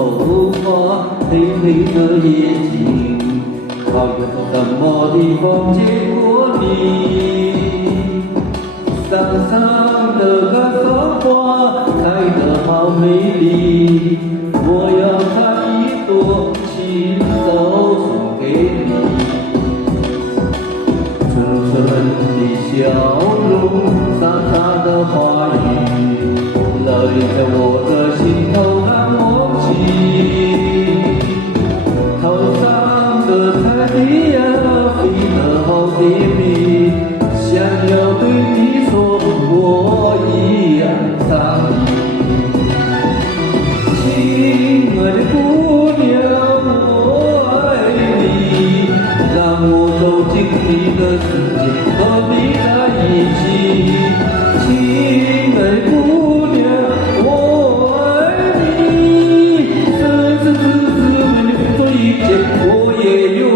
头发，黑黑的眼睛，好有什么地方见过你？山上的个桑花开得好美丽，我要采一朵亲手送给你。纯纯的笑容，傻傻的话语，泪在我的心头难忘记。头上的彩蝶啊，飞得好甜蜜，想要对你说我已爱上你。亲爱的姑娘，我爱你，让我走进你的世界，和你在一起。亲爱的姑娘，我爱你，生生世世为你付出一切，我也愿意。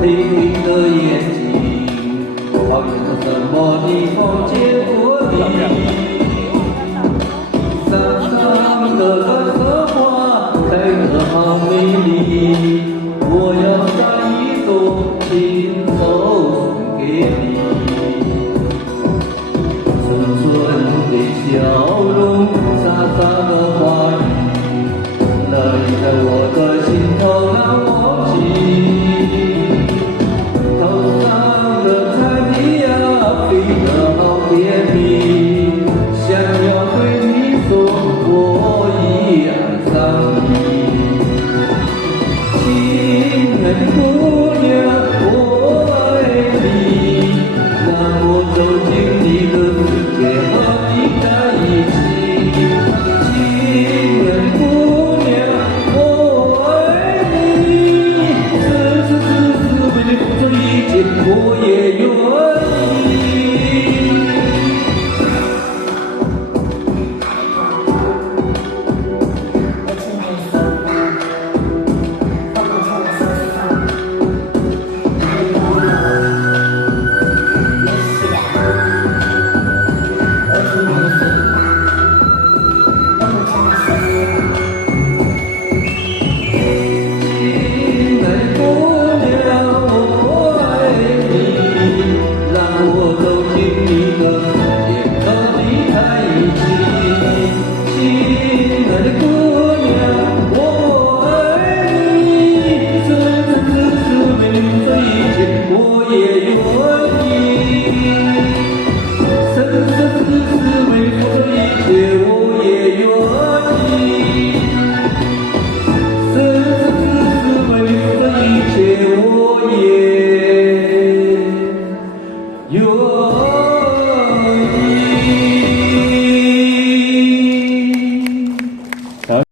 黑黑的眼睛，好有什么地方见过你？山上的蓝色花开得好美丽，我要摘一朵亲手送给你。纯纯的笑容。